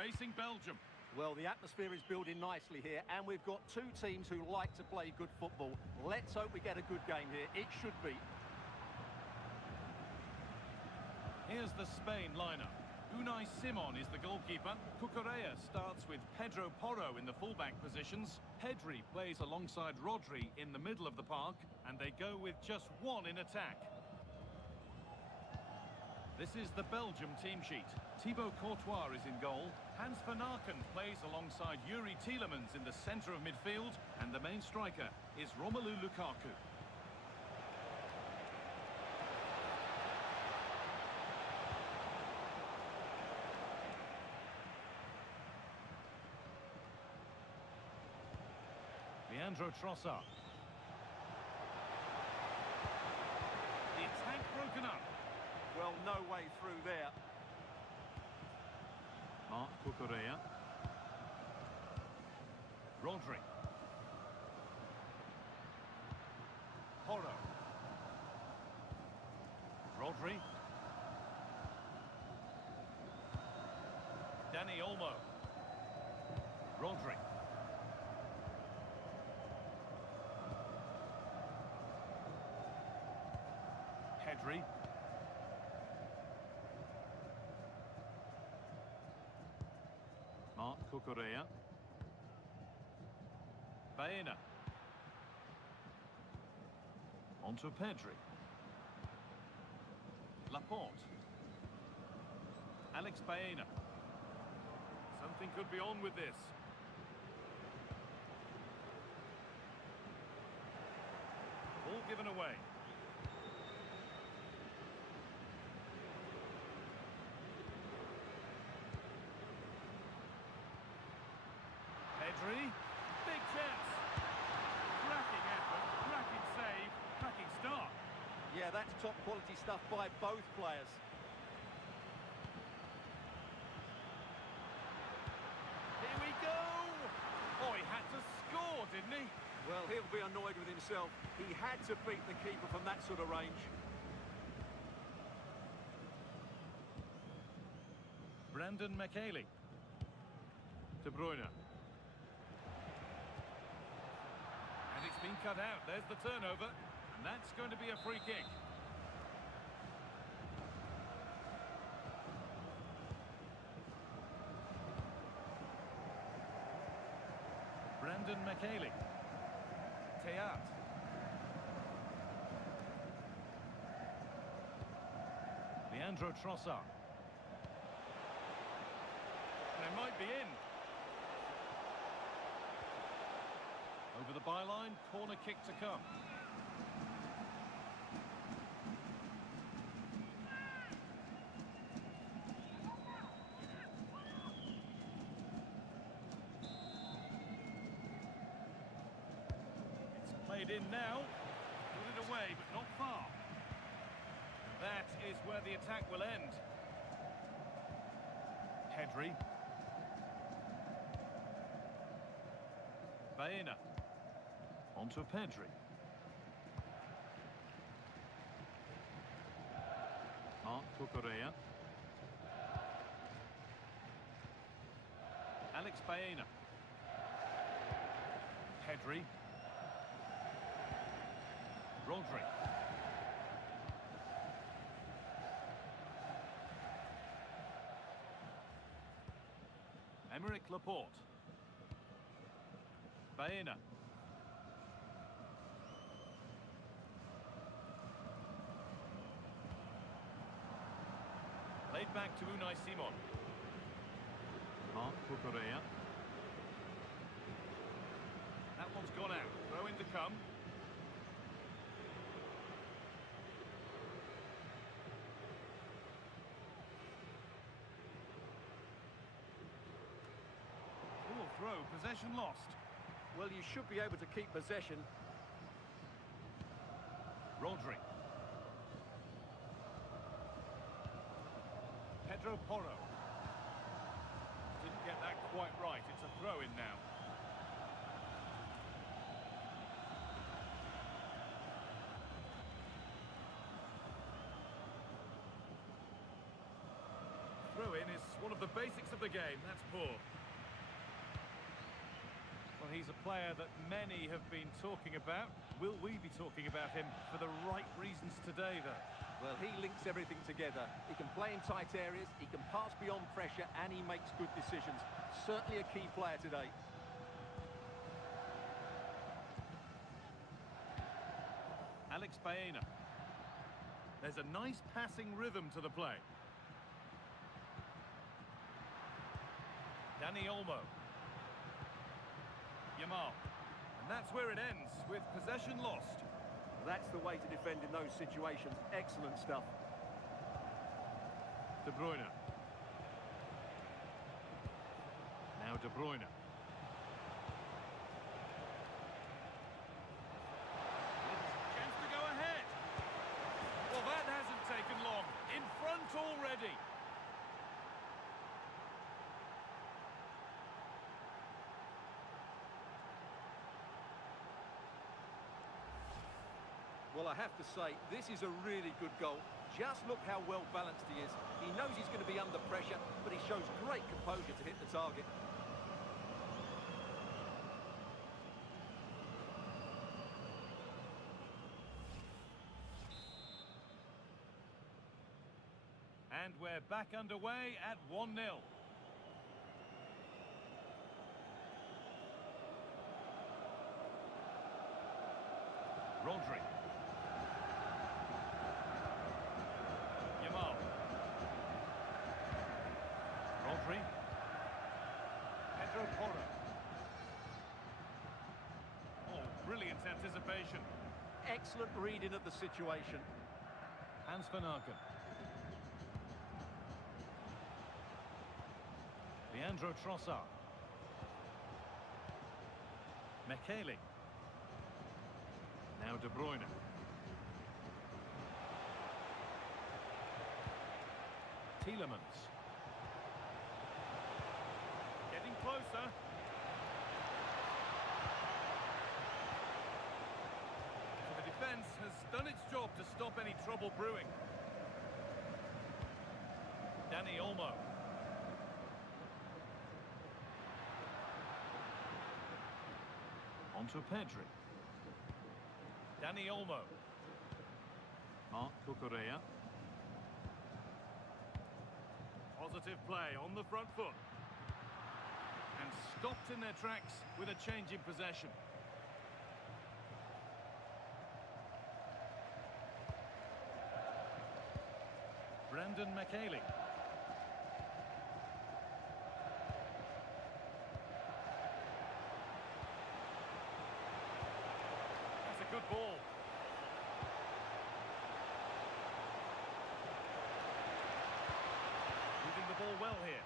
facing Belgium. Well, the atmosphere is building nicely here, and we've got two teams who like to play good football. Let's hope we get a good game here. It should be. Here's the Spain lineup. Unai Simon is the goalkeeper. Cucurella starts with Pedro Porro in the fullback positions. Pedri plays alongside Rodri in the middle of the park, and they go with just one in attack. This is the Belgium team sheet. Thibaut Courtois is in goal. Hans van Aken plays alongside Yuri Tielemans in the centre of midfield, and the main striker is Romelu Lukaku. Leandro Trossard. The attack broken up. Well, no way through there. Marc Cucurella. Rodri. Porro. Rodri. Dani Olmo. Rodri. Pedri. Marc Cucurella. Baena. Onto Pedri. Laporte. Alex Baena. Something could be on with this. Ball given away. Pedri, big chance. Cracking effort, cracking save, cracking start. Yeah, that's top quality stuff by both players. Here we go! Oh, he had to score, didn't he? Well, he'll be annoyed with himself. He had to beat the keeper from that sort of range. Brandon McKaylee. De Bruyne. And it's been cut out. There's the turnover. And that's going to be a free kick. Brandon McKaylee. Teat. Leandro Trossard. They might be in. Over the byline, corner kick to come. It's played in now. Put it away, but not far. And that is where the attack will end. Pedri. Baena. Onto Pedri. Marc Cucurella. Alex Baena. Pedri. Rodri. Aymeric Laporte. Baena. Laid back to Unai Simon. Marc Cucurella. That one's gone out. Throw in to come. Poor throw, possession lost. Well, you should be able to keep possession. Rodri. Pedro Porro. Didn't get that quite right. It's a throw-in now. Throw-in is one of of the basics of the game. That's poor. Well, he's a player that many have been talking about. Will we be talking about him for the right reasons today, though? Well, he links everything together. He can play in tight areas, he can pass beyond pressure, and he makes good decisions. Certainly a key player today. Alex Baena. There's a nice passing rhythm to the play. Dani Olmo. Yamal. And that's where it ends, with possession lost. That's the way to defend in those situations. Excellent stuff. De Bruyne. Now De Bruyne. Chance to go ahead. Well, that hasn't taken long. In front already. Well, I have to say, this is a really good goal. Just look how well balanced he is. He knows he's going to be under pressure, but he shows great composure to hit the target. And we're back underway at 1-0. Rodri. Yamal. Rodri. Pedro Porro. Oh, brilliant anticipation. Excellent reading of the situation. Hans van Aken. Leandro Trossard. Mekele. Now De Bruyne. Tielemans. Getting closer. So the defence has done its job to stop any trouble brewing. Dani Olmo. On to Pedri. Dani Olmo. Marc Cucurella. Positive play on the front foot. And stopped in their tracks with a change in possession. Brandon Mekele. That's a good ball. Moving the ball well here.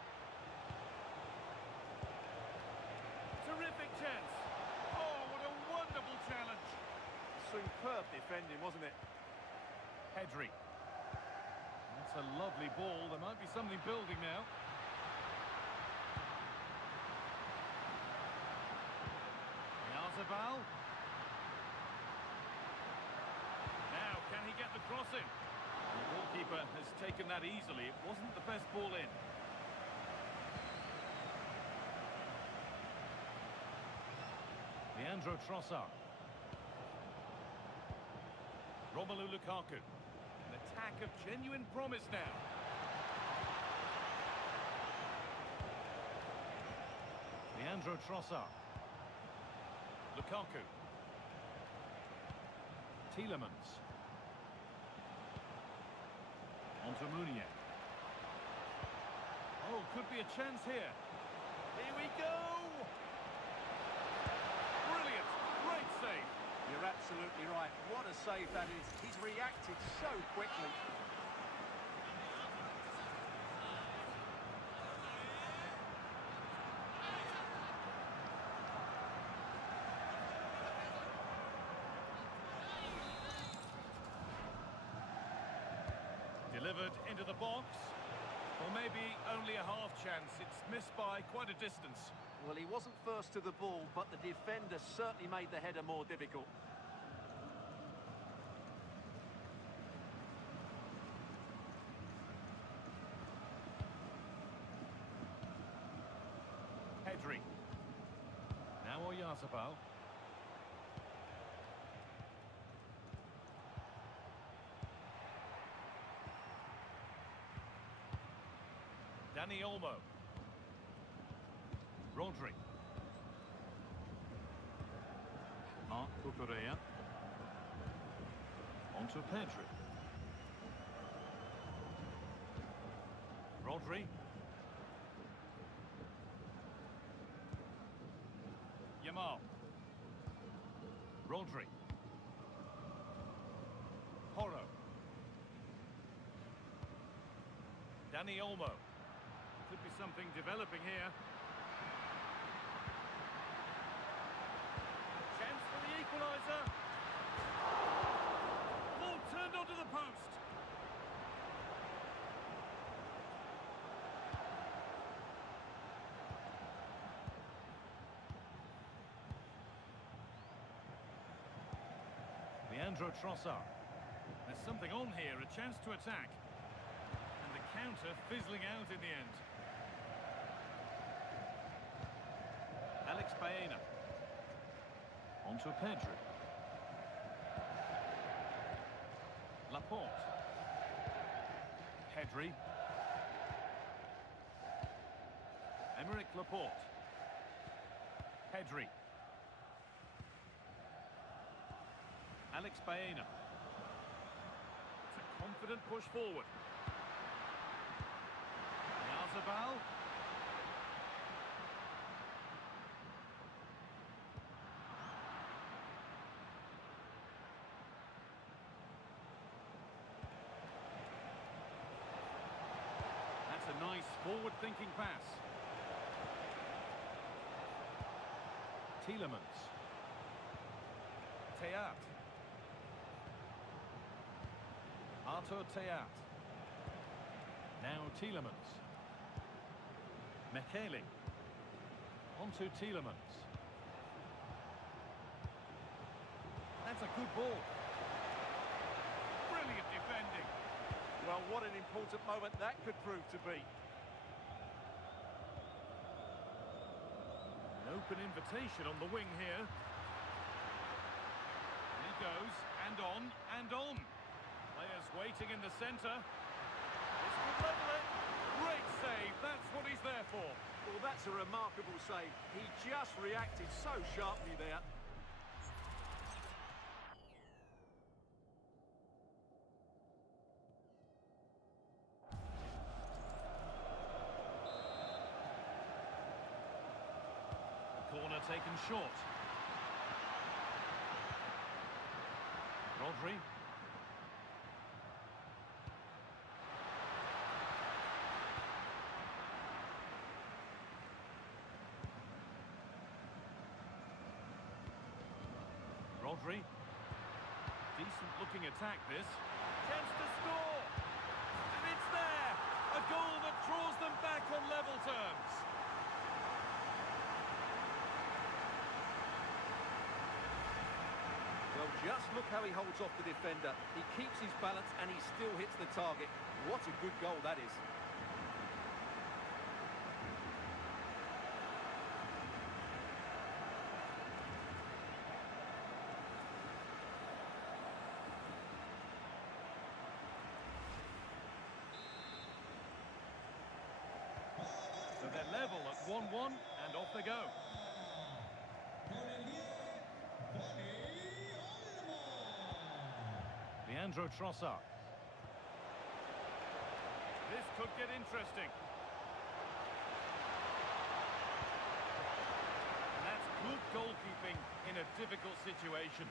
Terrific chance. Oh, what a wonderful challenge. Superb defending, wasn't it? Pedri. That's a lovely ball. There might be something building now. Yazabal. Now, can he get the crossing? The goalkeeper has taken that easily. It wasn't the best ball in. Leandro Trossard. Romelu Lukaku. An attack of genuine promise now. Leandro Trossard. Lukaku. Tielemans. On to Munier. Oh, could be a chance here. Here we go! Brilliant! Great save! You're absolutely right. What a save that is. He's reacted so quickly. Delivered into the box. Or maybe only a half chance. It's missed by quite a distance. Well, he wasn't first to the ball, but the defender certainly made the header more difficult. Pedri. Now Oyarzabal. Dani Olmo. Rodri. Marc Cucurella. On to Pedri. Rodri. Yamal. Rodri. Porro. Dani Olmo. Could be something developing here. Chance for the equaliser. Ball turned onto the post. Leandro Trossard. There's something on here, a chance to attack. And the counter fizzling out in the end. Alex Baena. On to Pedri. Laporte. Pedri. Emerick Laporte. Pedri. Alex Baena. It's a confident push forward. Oyarzabal. That's a nice forward-thinking pass. Tielemans. Teat. Artur Teat. Now Tielemans. Mekele. On to Tielemans. That's a good ball. Brilliant defending. Well, what an important moment that could prove to be. An open invitation on the wing here. And he goes, and on, and on. Players waiting in the centre. This could level it. Great save, that's what he's there for. Well, that's a remarkable save. He just reacted so sharply there. Corner taken short. Rodri. Rodri. Decent looking attack this. Chance to score. And it's there. A goal that draws them back on level terms. Well, just look how he holds off the defender. He keeps his balance and he still hits the target. What a good goal that is. So they're level at 1-1 and off they go. Leandro Trossard. This could get interesting. And that's good goalkeeping in a difficult situation.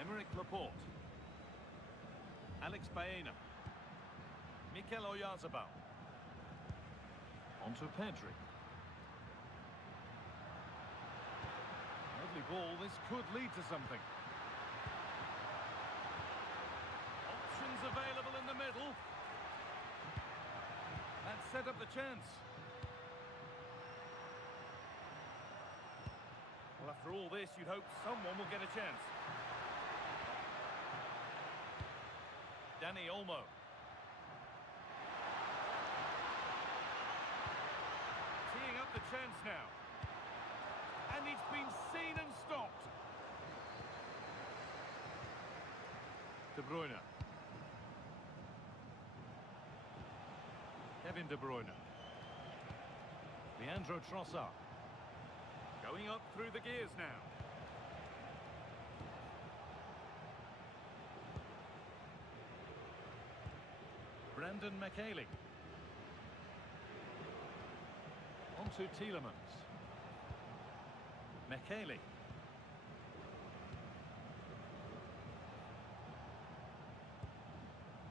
Emerick Laporte. Alex Baena. Mikel Oyarzabal. On to Pedri. Lovely ball, this could lead to something. Options available in the middle. That set up the chance. Well, after all this, you'd hope someone will get a chance. Dani Olmo. chance now. And it's been seen and stopped. De Bruyne. Kevin De Bruyne. Leandro Trossard. Going up through the gears now. Brandon McHaley. On to Tielemans. McHaley.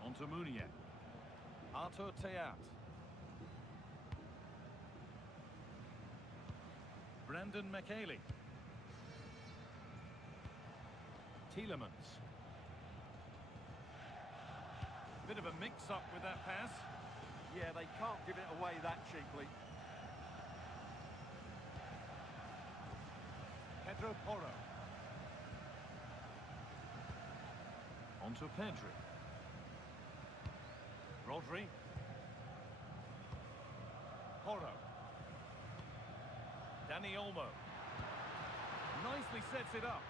On to Mounier. Artur Theat. Brandon McHaley. Tielemans. Bit of a mix-up with that pass. Yeah, they can't give it away that cheaply. Pedro Porro. On to Pedri. Rodri. Porro. Dani Olmo. Nicely sets it up.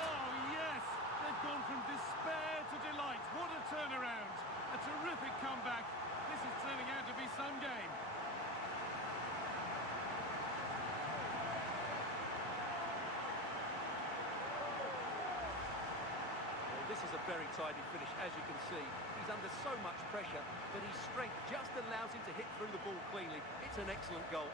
Oh, yes! They've gone from despair to delight. What a turnaround. A terrific comeback. This is turning out to be some game. This is a very tidy finish, as you can see. He's under so much pressure, but his strength just allows him to hit through the ball cleanly. It's an excellent goal.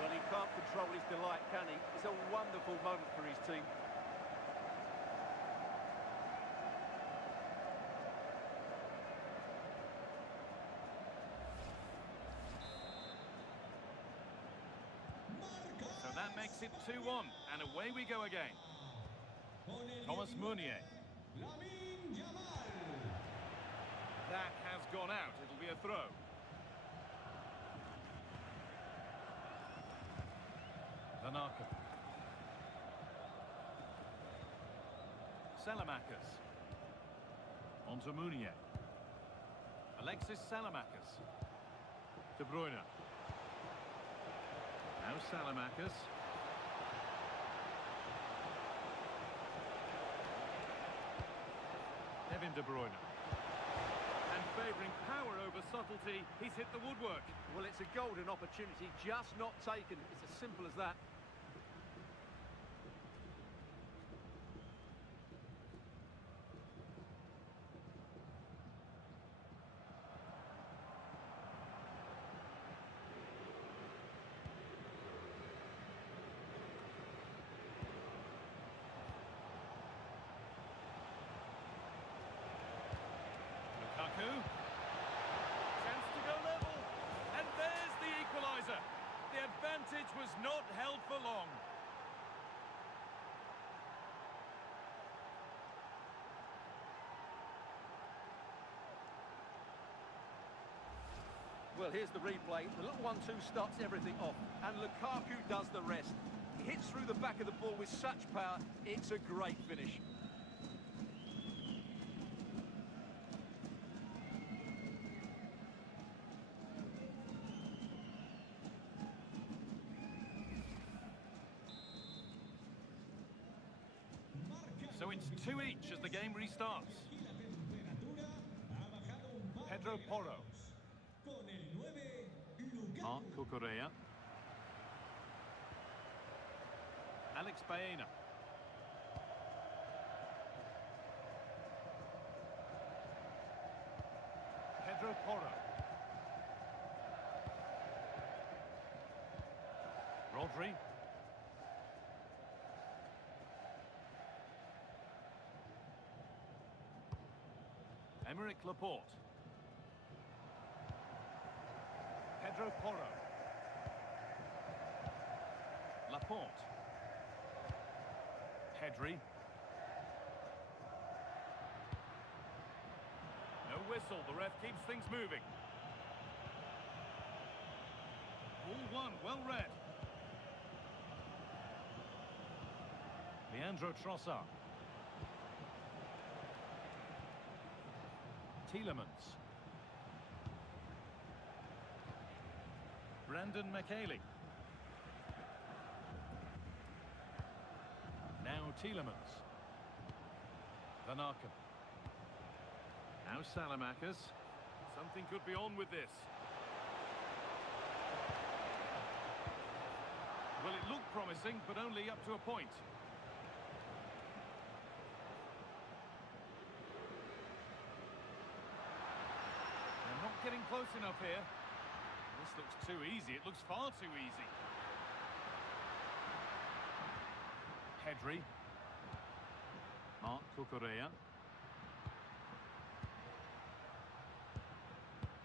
Well, he can't control his delight, can he? It's a wonderful moment for his team. So that makes it 2-1, and away we go again. Thomas Meunier. That has gone out. It'll be a throw. Van Aken. Salamakers. On to Meunier. Alexis Salamakers. De Bruyne. Now Salamakers. Kevin De Bruyne. And favouring power over subtlety, he's hit the woodwork. Well, it's a golden opportunity, just not taken. It's as simple as that. Lukaku. Chance to go level. And there's the equaliser. The advantage was not held for long. Well, here's the replay. The little 1-2 starts everything off, and Lukaku does the rest. He hits through the back of the ball with such power. It's a great finish. So it's 2 each as the game restarts. Pedro Porro. Marc Cucurella. Alex Baena. Pedro Porro. Rodri. Emerick Laporte. Pedro Porro. Laporte. Pedri. No whistle, the ref keeps things moving. Ball one, well read. Leandro Trossard. Tielemans. Brandon McKaylee. Now Tielemans. Van Aken. Now Salamakers. Something could be on with this. Well, it looked promising, but only up to a point. They're not getting close enough here. This looks too easy. It looks far too easy. Pedri. Marc Cucurella.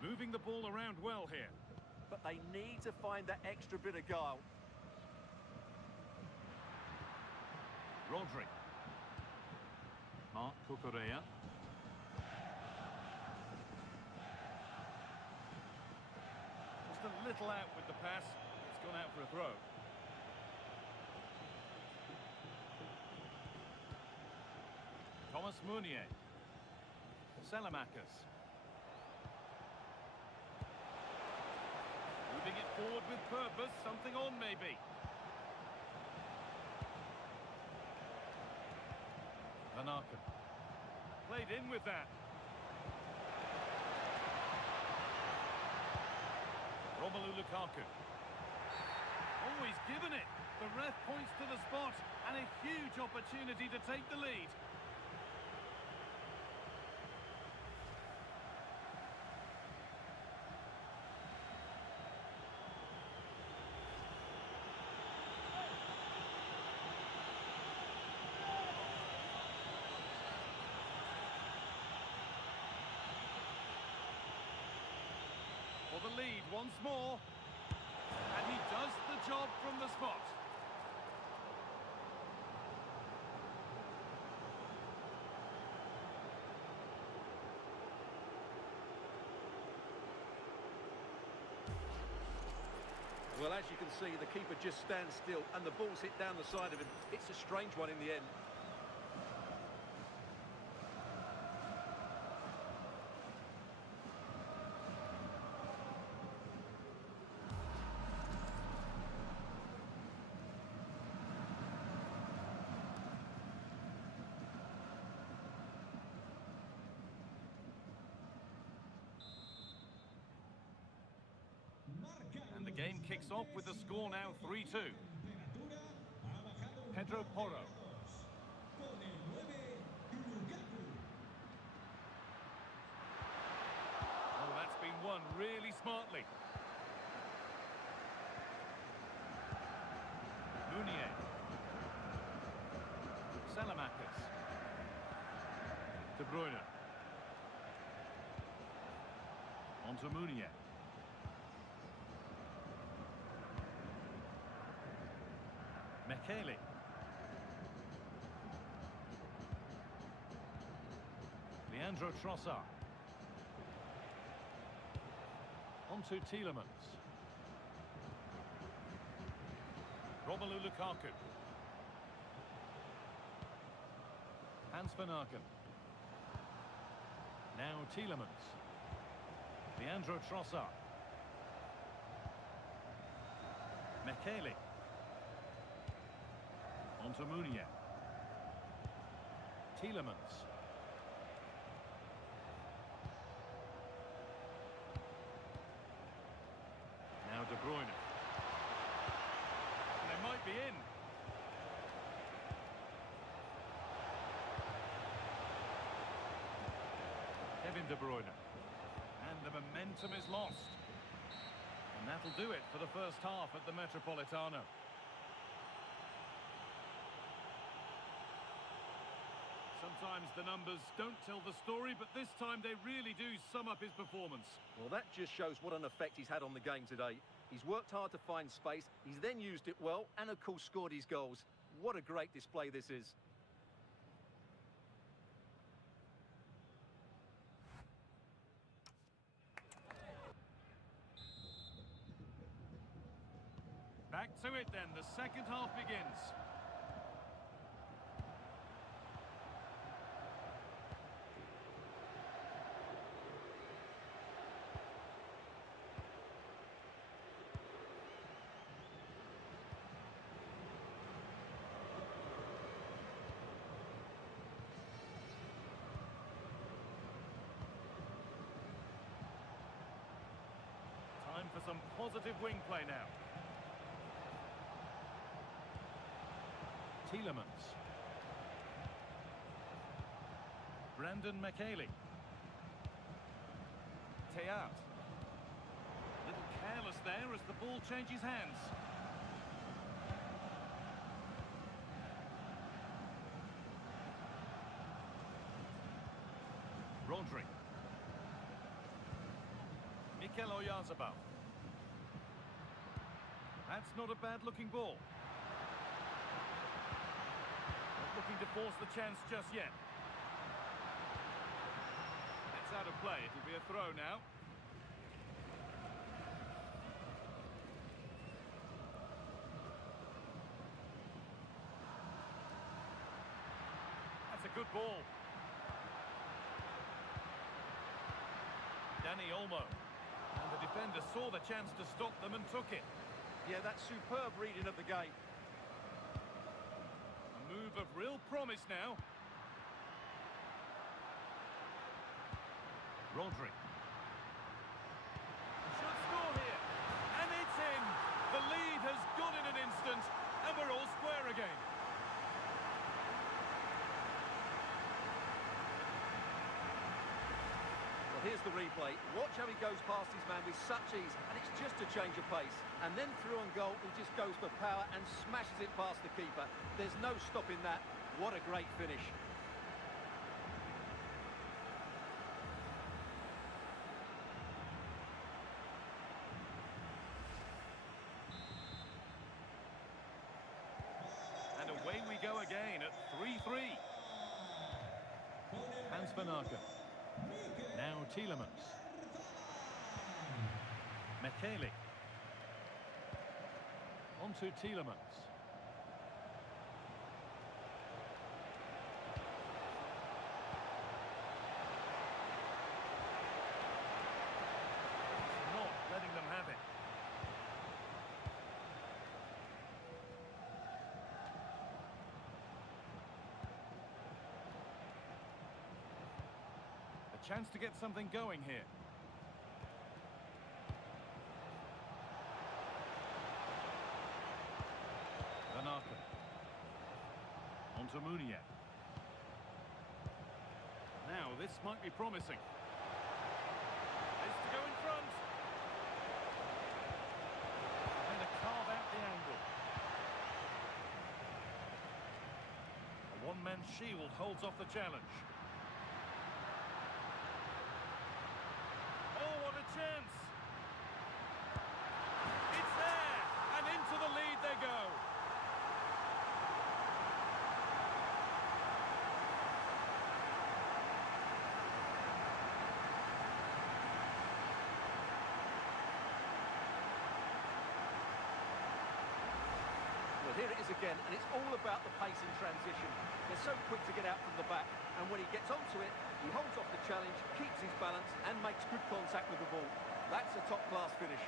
Moving the ball around well here. But they need to find that extra bit of guile. Rodri. Marc Cucurella. Just a little out with the pass. It's gone out for a throw. Thomas Meunier. Salamakers. Moving it forward with purpose. Something on, maybe. Van Aken. Played in with that. Romelu Lukaku. Oh, he's given it. The ref points to the spot, and a huge opportunity to take the lead. For the lead once more, and he does the job from the spot. Well, as you can see, the keeper just stands still and the ball's hit down the side of him. It's a strange one in the end. And the game kicks off with the score now 3-2. Pedro Porro. Oh, that's been won really smartly. Meunier. Salamakers. De Bruyne. On to Meunier. McKaylee. Leandro Trossard. On to Tielemans. Romelu Lukaku. Hans Van Aken. Now Tielemans. Leandro Trossard. McKaylee. On to Meunier. Tielemans. Now De Bruyne. And they might be in. Kevin De Bruyne. And the momentum is lost. And that'll do it for the first half at the Metropolitano. Sometimes the numbers don't tell the story, but this time they really do sum up his performance. Well, that just shows what an effect he's had on the game today. He's worked hard to find space, he's then used it well, and of course scored his goals. What a great display this is. Back to it then, the second half begins. positive wing play now. Tielemans. Brandon McKaylee. Teat. Little careless there as the ball changes hands. Rodri. Mikel Oyarzabal. That's not a bad-looking ball. Not looking to force the chance just yet. That's out of play. It'll be a throw now. That's a good ball. Danny Olmo. And the defender saw the chance to stop them and took it. Yeah, that's superb reading of the game. A move of real promise now. Rodri. Should score here. And it's in. The lead has gone in an instant. And we're all square again. Here's the replay. Watch how he goes past his man with such ease, and it's just a change of pace. And then through on goal, he just goes for power and smashes it past the keeper. There's no stopping that. What a great finish. And away we go again at 3-3. Hans van Aken. Now Tielemans. McKaylee. On to Tielemans. Not letting them have it. Chance to get something going here. Van Aken. On to Munier. Now, this might be promising. Is to go in front. And to carve out the angle. A one-man shield holds off the challenge. Chance. It's there, and into the lead they go. Well, here it is again, and it's all about the pace in transition. They're so quick to get out from the back, and when he gets onto it, he holds off the challenge, keeps his balance, and makes good contact with the ball. That's a top-class finish.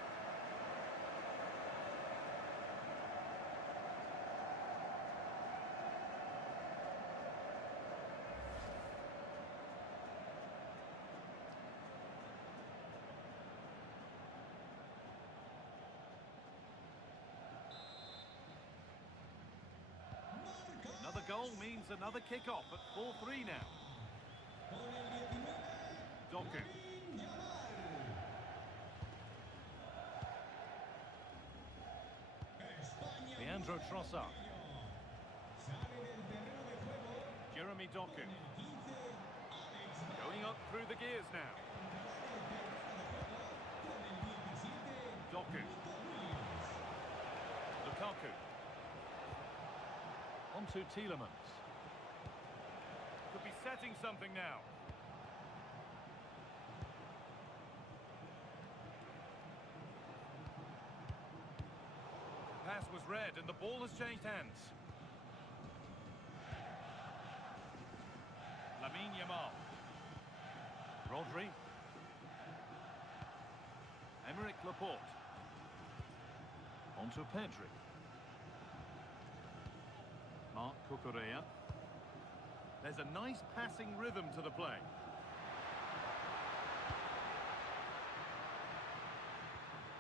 Another goal means another kick-off at 4-3 now. Doku. Leandro Trossard. Jeremy Doku. Going up through the gears now. Doku. Lukaku. On to Tielemans. Could be setting something now. Pass was read and the ball has changed hands. Lamine Yamal. Rodri. Emerick Laporte. On to Pedri. Marc Cucurella. There's a nice passing rhythm to the play.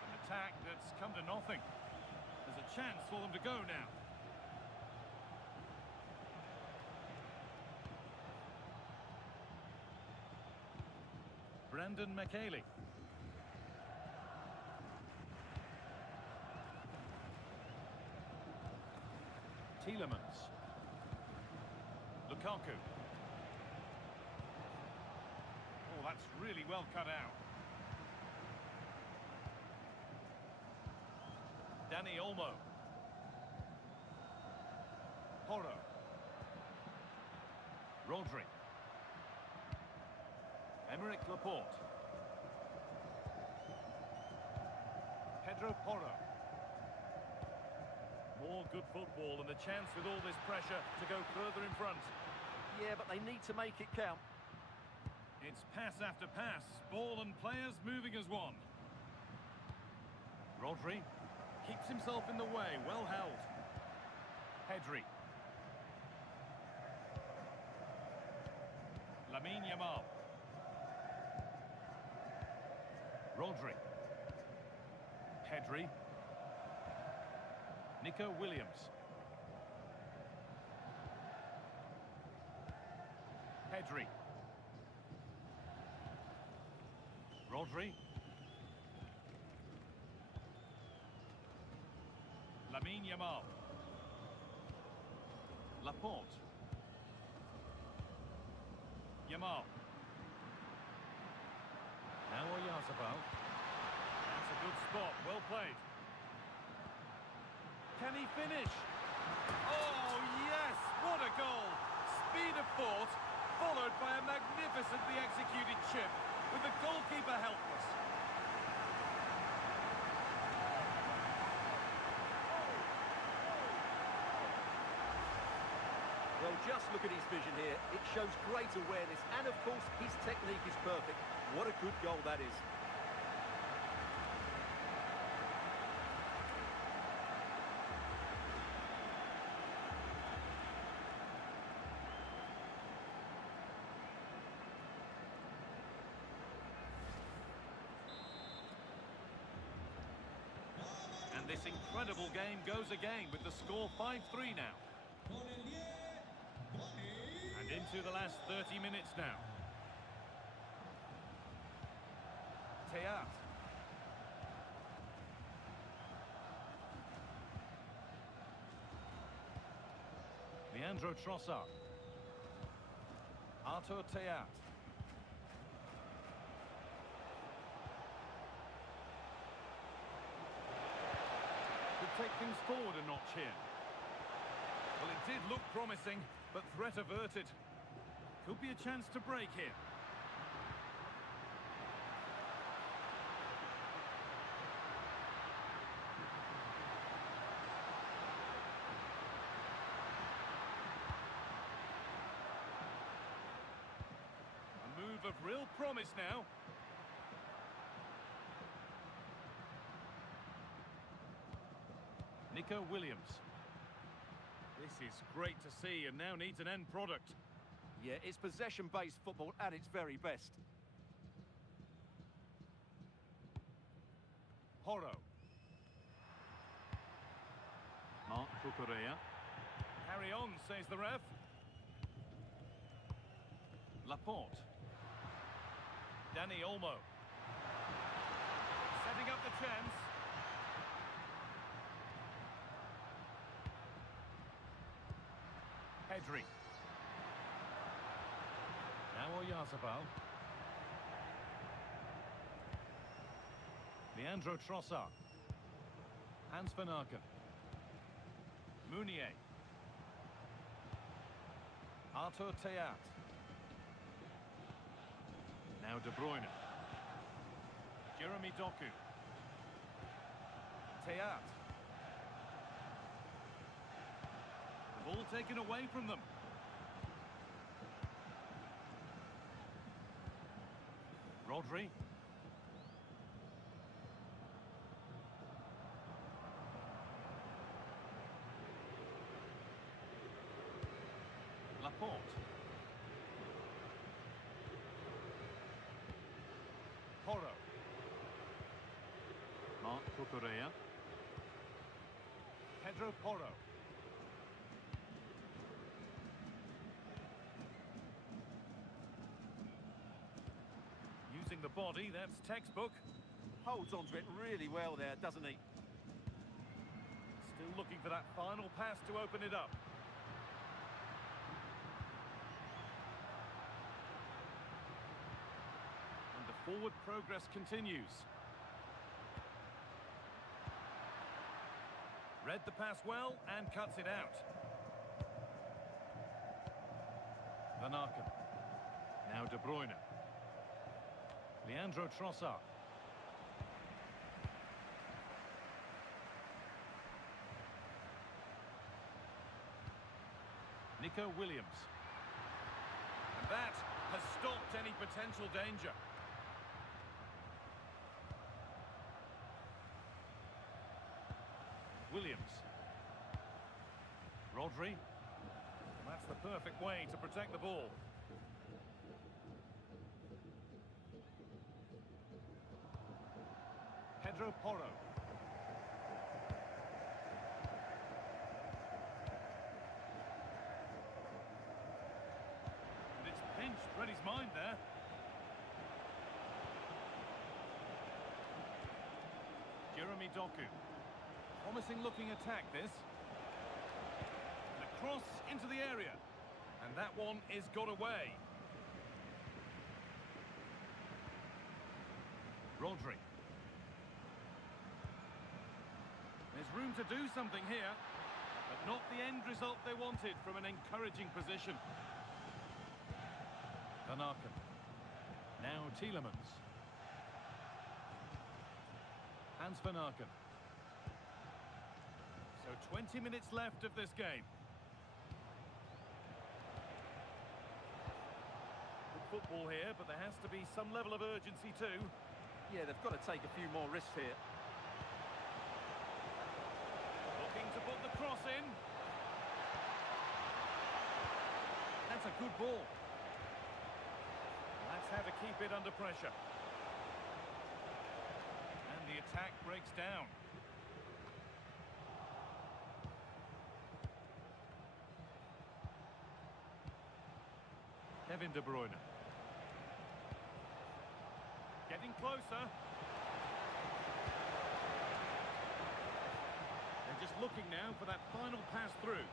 And the attack that's come to nothing. There's a chance for them to go now. Brandon McKaylee. Tielemans. Lukaku. Oh, that's really well cut out. Dani Olmo. Porro. Rodri. Emerick Laporte. Pedro Porro. More good football and the chance with all this pressure to go further in front. Yeah, but they need to make it count. It's pass after pass, ball and players moving as one. Rodri keeps himself in the way, well held. Pedri. Lamine Yamal. Rodri. Pedri. Nico Williams. Pedri. Rodri. Lamine Yamal. Laporte. Yamal. Now Oyarzabal. That's a good spot, well played. Can he finish? Oh, yes! What a goal! Speed of thought, followed by a magnificently executed chip, with the goalkeeper helpless. Well, just look at his vision here. It shows great awareness, and of course, his technique is perfect. What a good goal that is. And this incredible game goes again with the score 5-3 now. And into the last 30 minutes now. Teat. Leandro Trossard. Artur Teat. Could take things forward a notch here. Well, it did look promising, but threat averted. Could be a chance to break here. A move of real promise now. Nico Williams. This is great to see and now needs an end product. Yeah, it's possession-based football at its very best. Porro. Marc Cucurella. Carry on, says the ref. Laporte. Dani Olmo. Setting up the chance. Pedri. Now Oyarzabal. Leandro Trossard. Hans van Aken. Meunier. Artur Teat. Now De Bruyne. Jeremy Doku. Teat. The ball taken away from them. Rodri. Laporte. Porro. Marc Cucurella. Pedro Porro. Using the body, that's textbook. Holds onto it really well there, doesn't he? Still looking for that final pass to open it up. And the forward progress continues. Read the pass well and cuts it out. Van Aken. Now De Bruyne. Leandro Trossard. Nico Williams. And that has stopped any potential danger. Williams. Rodri. That's the perfect way to protect the ball. Pedro Porro. And it's pinched, read his mind there. Jeremy Doku. Promising looking attack this. And a cross into the area. And that one is got away. Rodri. There's room to do something here, but not the end result they wanted from an encouraging position. Van Aken. Now Tielemans. Hans Van Aken. So 20 minutes left of this game. Good football here, but there has to be some level of urgency too. Yeah, they've got to take a few more risks here. Looking to put the cross in. That's a good ball. That's how to keep it under pressure. And the attack breaks down. Kevin De Bruyne. Getting closer. They're just looking now for that final pass through.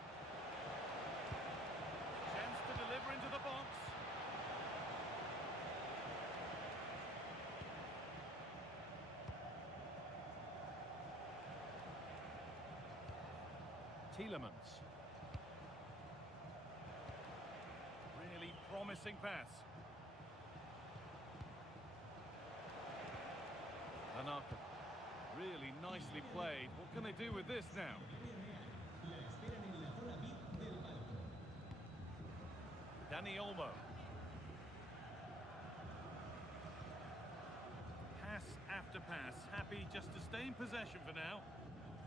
Chance to deliver into the box. Tielemans. Really promising pass. Van Aken. Really nicely played. What can they do with this now? Dani Olmo. Pass after pass. Happy just to stay in possession for now.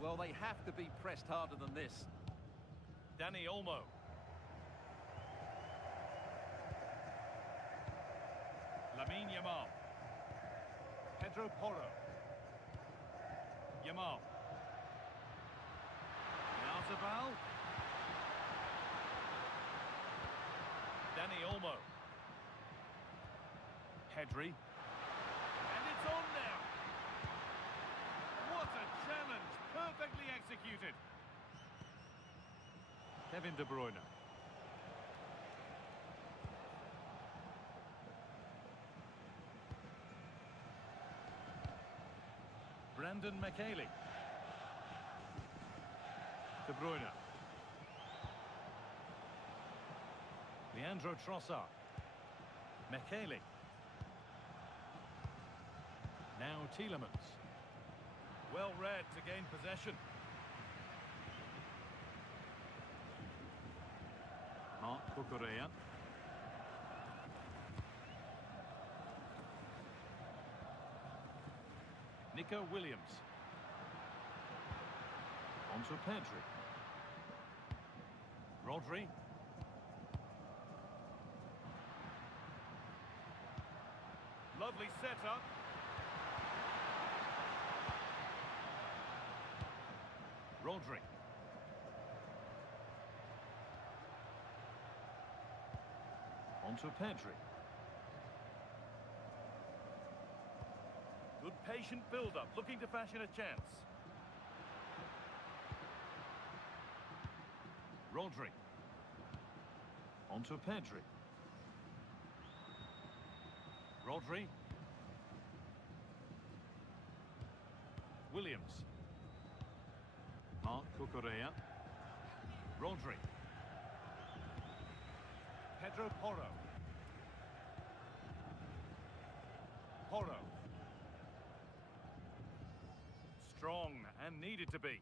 Well, they have to be pressed harder than this. Dani Olmo. Lamine Yamal. Pedro Porro. Yamal. Yarzabal. Dani Olmo. Pedri. And it's on now. What a challenge. Perfectly executed. Kevin De Bruyne. Brandon McKaylee. De Bruyne. Leandro Trossard. McKaylee. Now Tielemans. Well read to gain possession. Marc Cucurella. Nico Williams. On to Pedri. Rodri. Lovely setup. Rodri. Onto Pedri. Good patient build-up, looking to fashion a chance. Rodri. Onto Pedri. Rodri. Williams. Marc Cucurella. Rodri. Pedro Porro. Porro. Strong and needed to be.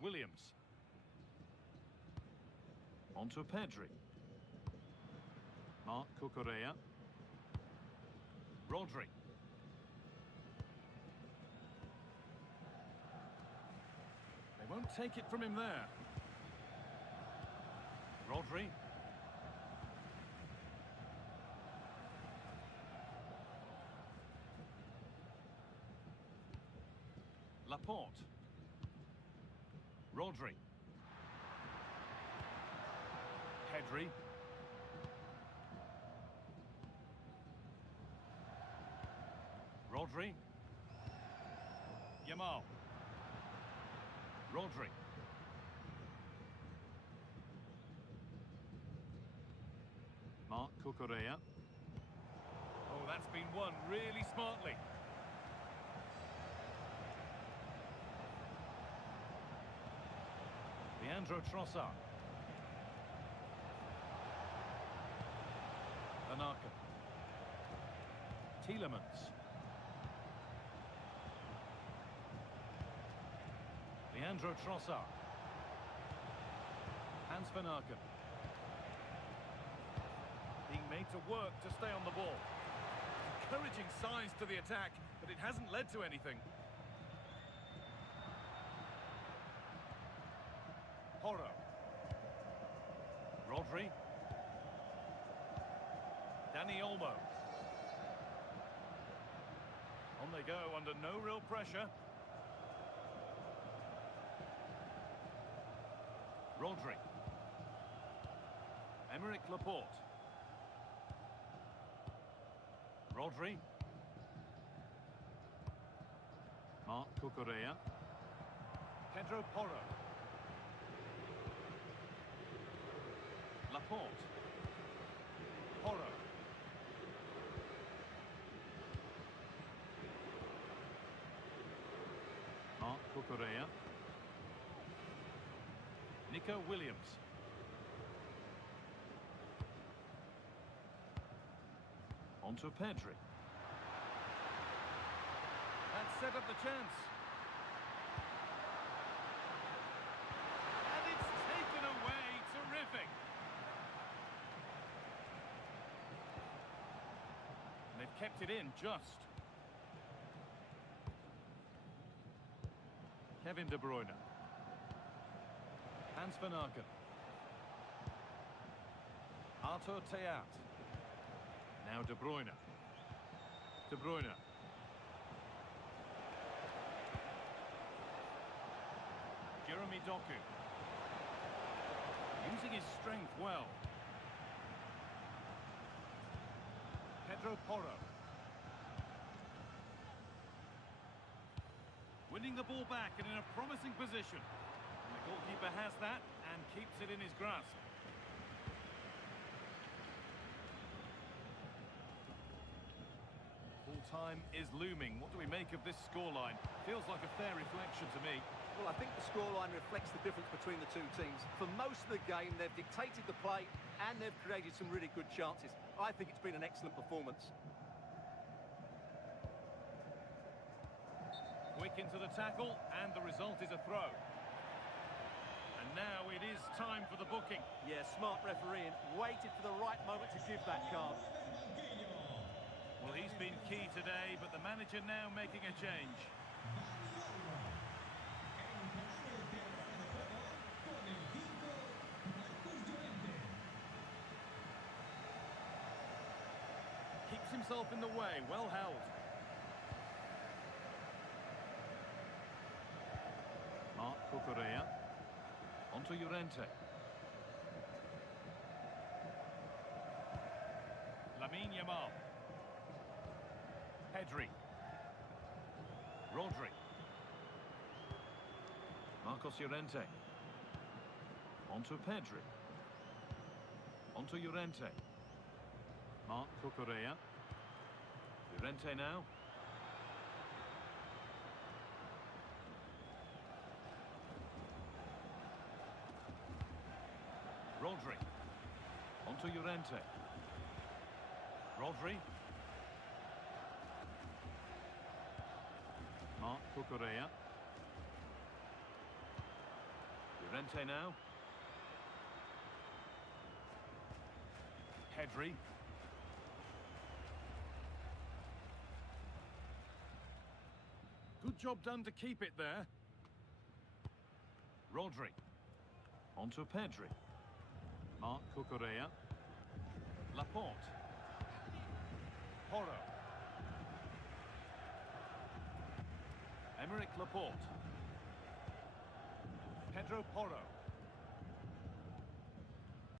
Williams. Onto Pedri. Marc Cucurella. Rodri. They won't take it from him there. Rodri. Laporte. Rodri. Pedri. Rodri. Yamal. Rodri. Marc Cucurella. Oh, that's been won really smartly. Leandro Trossard. Tanaka. Tielemans. Leandro Trossard. Hans van Aken. Being made to work to stay on the ball. Encouraging signs to the attack, but it hasn't led to anything. Porro. Rodri. Dani Olmo. On they go under no real pressure. Rodri. Emerick Laporte. Rodri. Marc Cucurella. Pedro Porro. Laporte. Porro. Marc Cucurella. Nico Williams. Onto Pedri. That set up the chance. And it's taken away. Terrific. And they've kept it in just. Kevin De Bruyne. Hans van Aken. Arthur Theat. Now De Bruyne. De Bruyne. Jeremy Doku. Using his strength well. Pedro Porro. Winning the ball back and in a promising position. And the goalkeeper has that and keeps it in his grasp. Full time is looming. What do we make of this scoreline? Feels like a fair reflection to me. Well, I think the scoreline reflects the difference between the two teams. For most of the game, they've dictated the play and they've created some really good chances. I think it's been an excellent performance. Quick into the tackle, and the result is a throw. And now it is time for the booking. Yeah, smart refereeing. Waited for the right moment to give that card. Well, he's been key today, but the manager now making a change. Keeps himself in the way, well held. Marc Cucurella. Onto Llorente. Lamine Yamal. Pedri. Rodri. Marcos Llorente. Onto Pedri. Onto Llorente. Marc Cucurella. Llorente now. Rodri. Onto Llorente. Rodri. Marc Cucurella. Llorente now. Pedri. Good job done to keep it there. Rodri. Onto Pedri. Marc Cucurella. Laporte. Porro. Emerick Laporte. Pedro Porro.